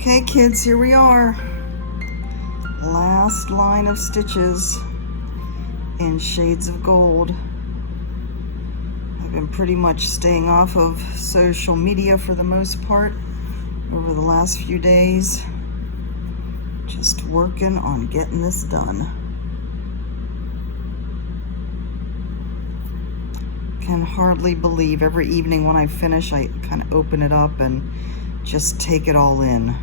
Okay, kids, here we are. Last line of stitches in shades of gold. I've been pretty much staying off of social media for the most part over the last few days. Just working on getting this done. Can hardly believe every evening when I finish, I kind of open it up and just take it all in.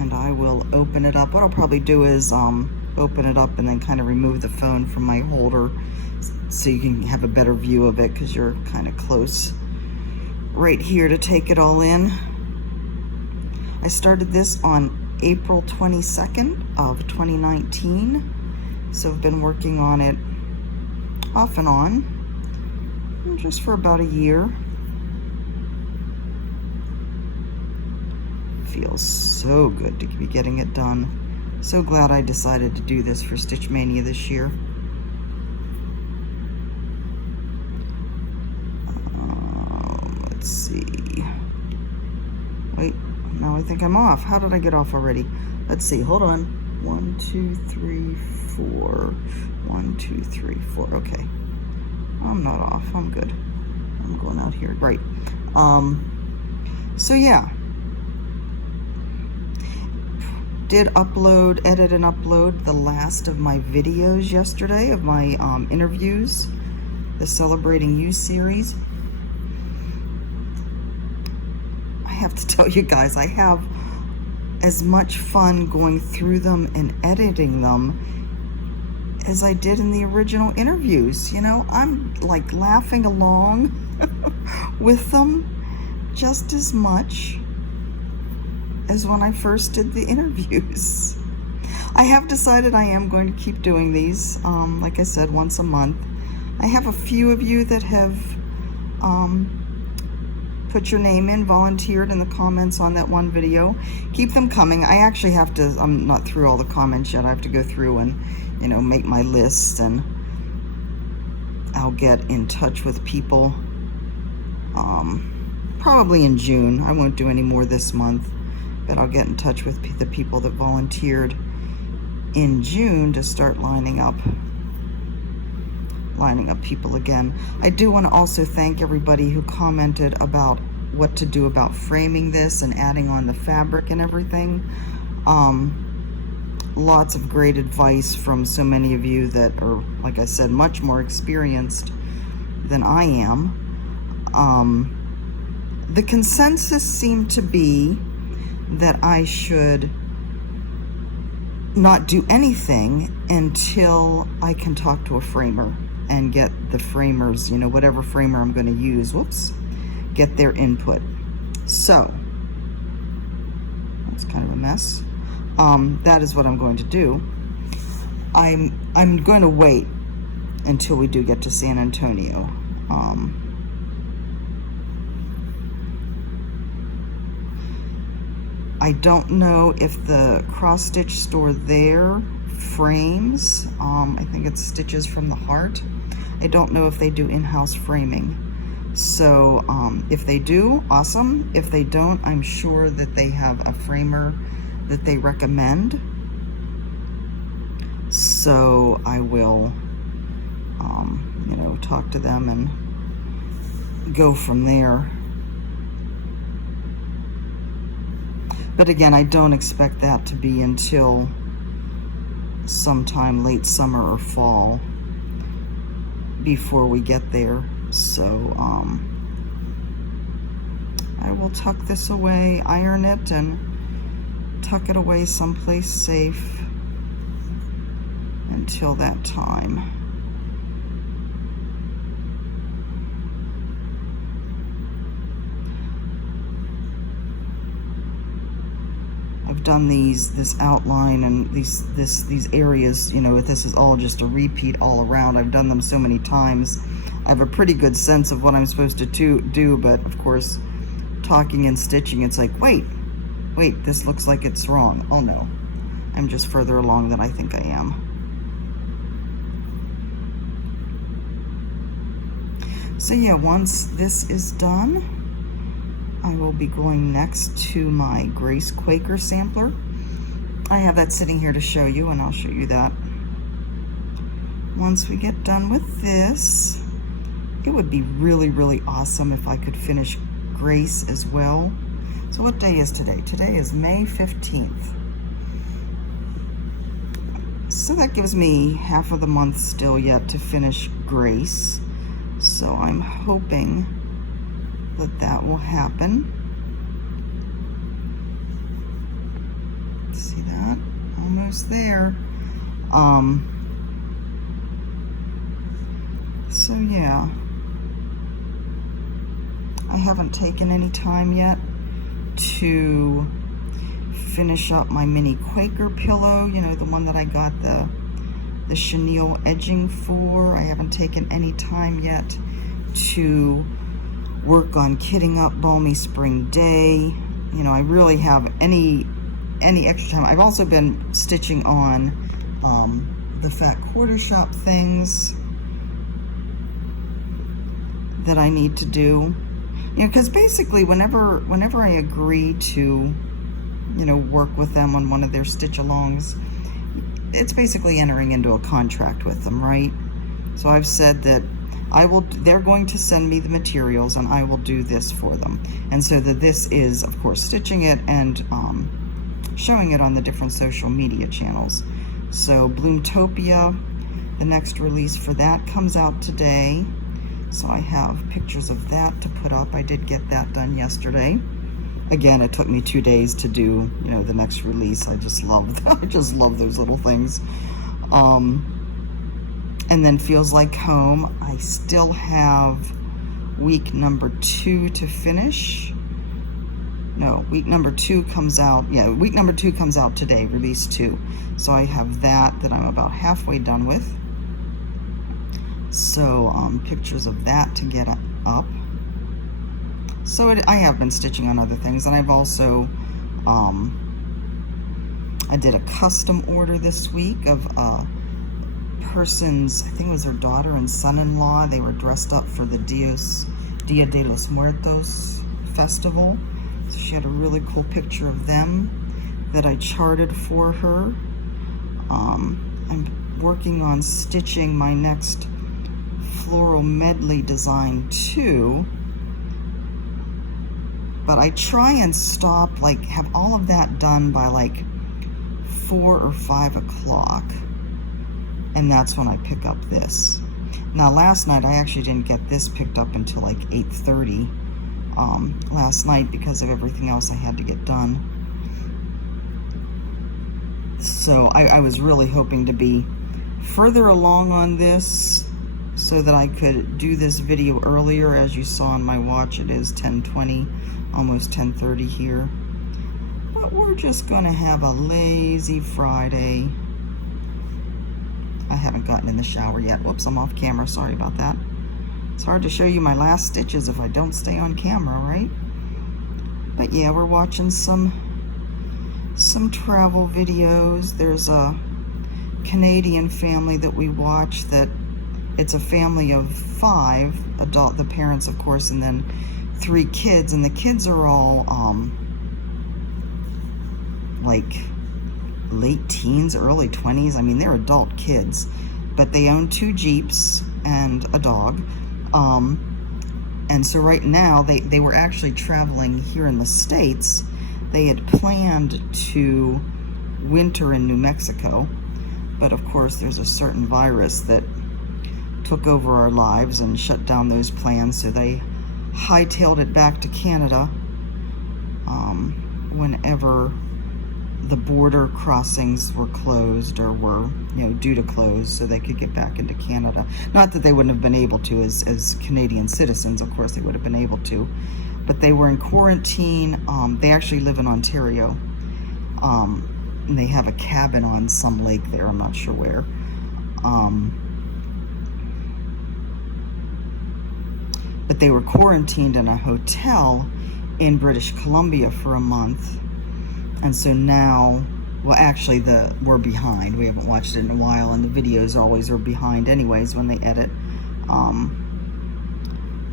And I will open it up. What I'll probably do is open it up and then kind of remove the phone from my holder so you can have a better view of it because you're kind of close right here to take it all in. I started this on April 22nd of 2019, so I've been working on it off and on just for about a year. Feels so good to be getting it done. So glad I decided to do this for Stitch Mania this year. Let's see. Wait, now I think I'm off. How did I get off already? Let's see, hold on. 1, 2, 3, 4. 1, 2, 3, 4. Okay. I'm not off. I'm good. I'm going out here. Great. So yeah. Did edit and upload the last of my videos yesterday of my interviews, the Celebrating You series. I have to tell you guys, I have as much fun going through them and editing them as I did in the original interviews. You know, I'm like laughing along with them just as much as when I first did the interviews. I have decided I am going to keep doing these, like I said, once a month. I have a few of you that have put your name in, volunteered in the comments on that one video. Keep them coming. I actually have to, I'm not through all the comments yet. I have to go through and, you know, make my list, and I'll get in touch with people probably in June. I won't do any more this month, but I'll get in touch with the people that volunteered in June to start lining up people again. I do want to also thank everybody who commented about what to do about framing this and adding on the fabric and everything. Lots of great advice from so many of you that are, like I said, much more experienced than I am. The consensus seemed to be that I should not do anything until I can talk to a framer and get the framers, you know, whatever framer I'm going to use, get their input. So, that's kind of a mess. That is what I'm going to do. I'm going to wait until we do get to San Antonio. I don't know if the cross stitch store there frames. I think it's Stitches from the Heart. I don't know if they do in-house framing. So if they do, awesome. If they don't, I'm sure that they have a framer that they recommend. So I will, you know, talk to them and go from there. But again, I don't expect that to be until sometime late summer or fall before we get there. So I will tuck this away, iron it, and tuck it away someplace safe until that time. I've done this outline and these areas, you know, this is all just a repeat all around. I've done them so many times. I have a pretty good sense of what I'm supposed to do, but of course, talking and stitching, it's like, wait, this looks like it's wrong. Oh no, I'm just further along than I think I am. So yeah, once this is done, I will be going next to my Grace Quaker sampler. I have that sitting here to show you, and I'll show you that once we get done with this. It would be really, really awesome if I could finish Grace as well. So what day is today? Today is May 15th. So that gives me half of the month still yet to finish Grace. So I'm hoping that that will happen. See that? Almost there. So yeah, I haven't taken any time yet to finish up my mini Quaker pillow, you know, the one that I got the chenille edging for. I haven't taken any time yet to work on kitting up Balmy Spring Day. You know, I really have any extra time. I've also been stitching on the fat quarter shop things that I need to do. You know, because basically whenever I agree to, you know, work with them on one of their stitch-alongs, it's basically entering into a contract with them, right? So I've said that they're going to send me the materials and I will do this for them. And so this is, of course, stitching it and showing it on the different social media channels. So Bloomtopia, the next release for that comes out today. So I have pictures of that to put up. I did get that done yesterday. Again, it took me 2 days to do, you know, the next release. I just love those little things. And then Feels Like Home. I still have week number 2 to finish. No, week number 2 comes out. Yeah, week number 2 comes out today, release 2. So I have that I'm about halfway done with. So pictures of that to get up. So I have been stitching on other things, and I've also I did a custom order this week of person's, I think it was her daughter and son-in-law. They were dressed up for the Dia de los Muertos festival. So she had a really cool picture of them that I charted for her. I'm working on stitching my next floral medley design too, but I try and stop, like, have all of that done by like 4 or 5 o'clock, and that's when I pick up this. Now last night I actually didn't get this picked up until like 8:30 last night because of everything else I had to get done. So I was really hoping to be further along on this so that I could do this video earlier. As you saw on my watch, it is 10:20, almost 10:30 here. But we're just gonna have a lazy Friday. I haven't gotten in the shower yet. Whoops, I'm off camera, sorry about that. It's hard to show you my last stitches if I don't stay on camera, right? But yeah, we're watching some travel videos. There's a Canadian family that we watch that it's a family of 5 adult, the parents of course, and then 3 kids, and the kids are all like late teens, early 20s. I mean, they're adult kids, but they own 2 Jeeps and a dog. And so right now they were actually traveling here in the States. They had planned to winter in New Mexico, but of course there's a certain virus that took over our lives and shut down those plans, so they hightailed it back to Canada whenever the border crossings were closed or were, you know, due to close, so they could get back into Canada. Not that they wouldn't have been able to as Canadian citizens, of course they would have been able to, but they were in quarantine. They actually live in Ontario, and they have a cabin on some lake there, I'm not sure where. But they were quarantined in a hotel in British Columbia for a month. And so now, well, actually we're behind. We haven't watched it in a while, and the videos always are behind anyways when they edit.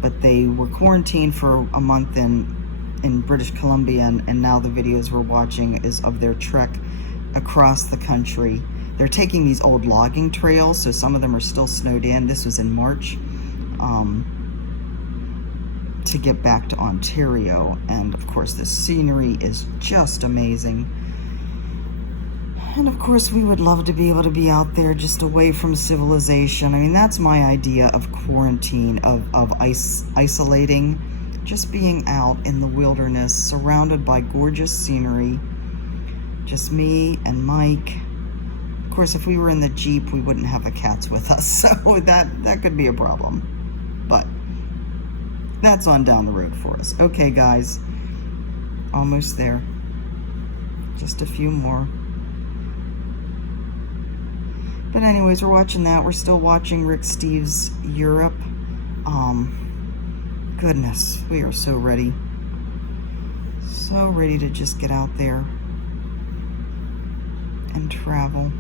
But they were quarantined for a month in in British Columbia, and now the videos we're watching is of their trek across the country. They're taking these old logging trails, so some of them are still snowed in. This was in March, to get back to Ontario. And of course the scenery is just amazing. And of course we would love to be able to be out there just away from civilization. I mean, that's my idea of quarantine, of isolating, just being out in the wilderness, surrounded by gorgeous scenery, just me and Mike. Of course, if we were in the Jeep, we wouldn't have the cats with us, so that could be a problem. But that's on down the road for us. Okay, guys, almost there. Just a few more. But anyways, we're watching that. We're still watching Rick Steves' Europe. Goodness, we are so ready. So ready to just get out there and travel.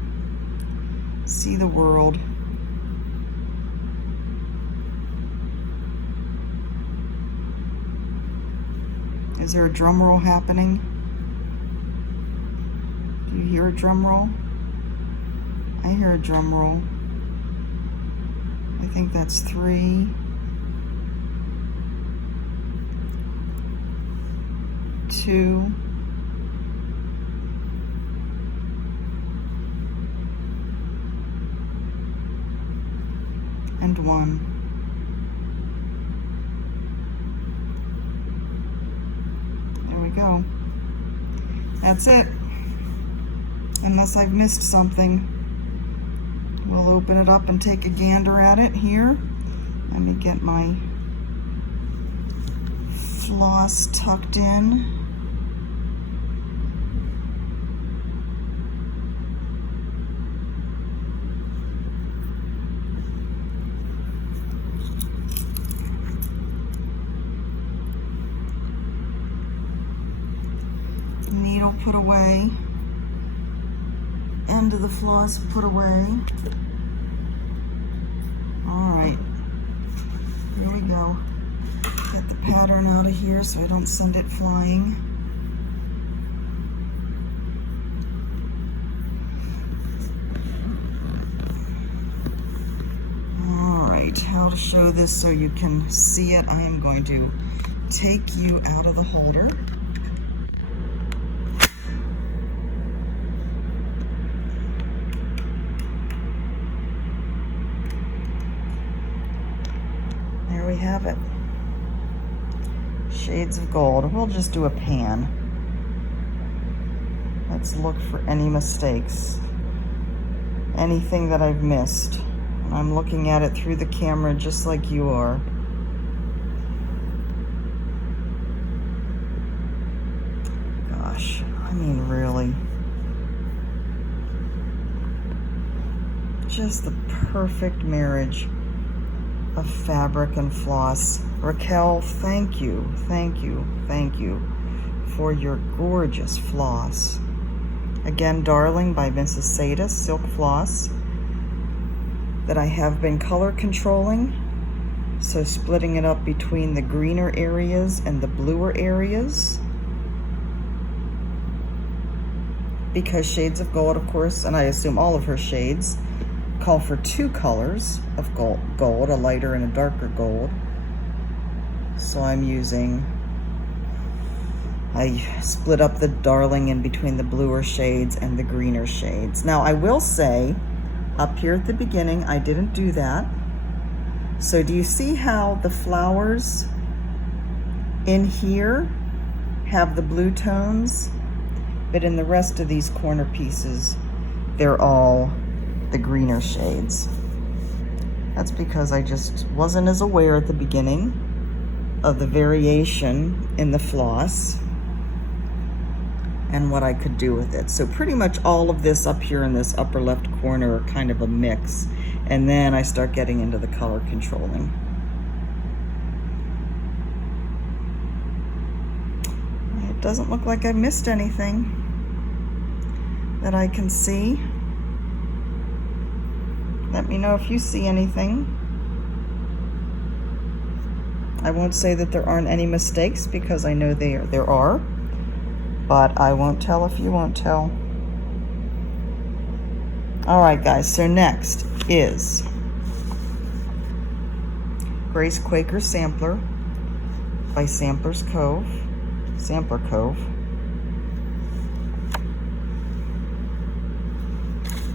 See the world. Is there a drum roll happening? Do you hear a drum roll? I hear a drum roll. I think that's 3, 2, and 1. There we go. That's it. Unless I've missed something. We'll open it up and take a gander at it here. Let me get my floss tucked in. Needle put away. End of the floss put away. Alright, here we go. Get the pattern out of here so I don't send it flying. Alright, how to show this so you can see it. I am going to take you out of the holder. There we have it. Shades of gold. We'll just do a pan. Let's look for any mistakes. Anything that I've missed. And I'm looking at it through the camera just like you are. Gosh, I mean, really. Just the perfect marriage of fabric and floss. Raquel, thank you, thank you, thank you for your gorgeous floss. Again, Darling by Mrs. Sedas, silk floss that I have been color controlling. So splitting it up between the greener areas and the bluer areas. Because shades of gold, of course, and I assume all of her shades, call for 2 colors of gold, a lighter and a darker gold. So I'm using, I split up the Darling in between the bluer shades and the greener shades. Now I will say, up here at the beginning, I didn't do that. So do you see how the flowers in here have the blue tones? But in the rest of these corner pieces, they're all the greener shades. That's because I just wasn't as aware at the beginning of the variation in the floss and what I could do with it. So pretty much all of this up here in this upper left corner are kind of a mix, and then I start getting into the color controlling. It doesn't look like I missed anything that I can see. Let me know if you see anything. I won't say that there aren't any mistakes, because I know there are, but I won't tell if you won't tell. All right, guys, so next is Grace Quaker Sampler by Sampler Cove.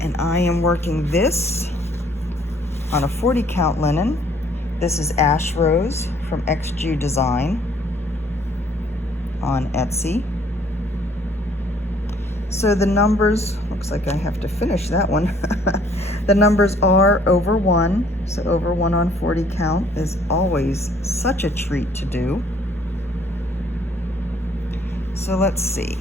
And I am working this on a 40 count linen. This is Ash Rose from XJuDesign on Etsy. So the numbers, looks like I have to finish that one. The numbers are over 1. So over 1 on 40 count is always such a treat to do. So let's see.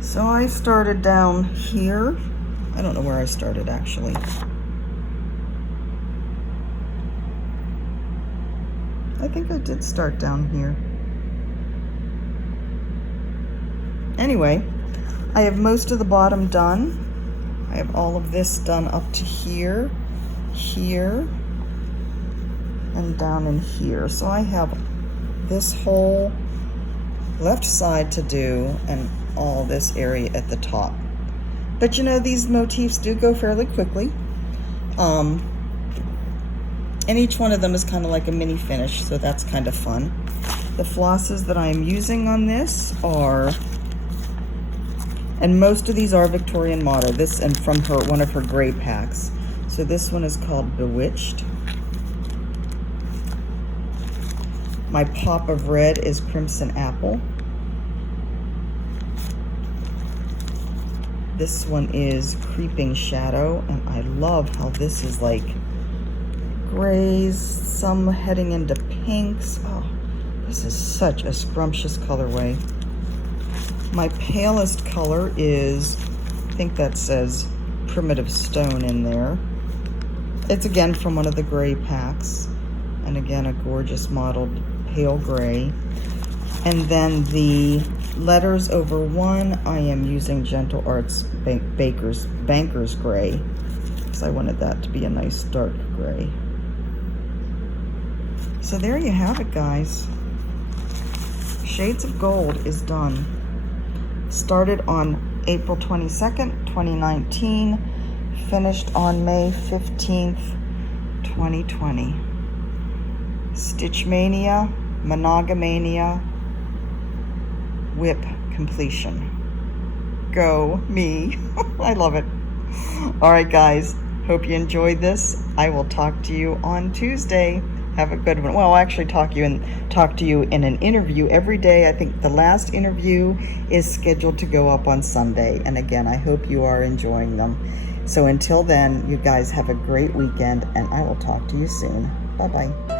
So I started down here. I don't know where I started actually. I think I did start down here. Anyway, I have most of the bottom done. I have all of this done up to here, here, and down in here. So I have this whole left side to do and all this area at the top. But you know, these motifs do go fairly quickly. And each one of them is kind of like a mini finish, so that's kind of fun. The flosses that I'm using on this are, and most of these are Victorian motto, this and from her one of her gray packs. So this one is called Bewitched. My pop of red is Crimson Apple. This one is Creeping Shadow, and I love how this is like grays, some heading into pinks. Oh, this is such a scrumptious colorway. My palest color is, I think that says Primitive Stone in there. It's again from one of the gray packs, and again a gorgeous mottled pale gray. And then the letters over 1, I am using Gentle Arts Banker's Gray, because I wanted that to be a nice dark gray. So there you have it, guys. Shades of Gold is done. Started on April 22nd, 2019, finished on May 15th, 2020. Stitchmania, Monogamania, whip completion. Go me. I love it. All right, guys, hope you enjoyed this. I will talk to you on Tuesday. Have a good one. Well, I'll actually talk to you in an interview every day. I think the last interview is scheduled to go up on Sunday. And again, I hope you are enjoying them. So until then, you guys have a great weekend, and I will talk to you soon. Bye-bye.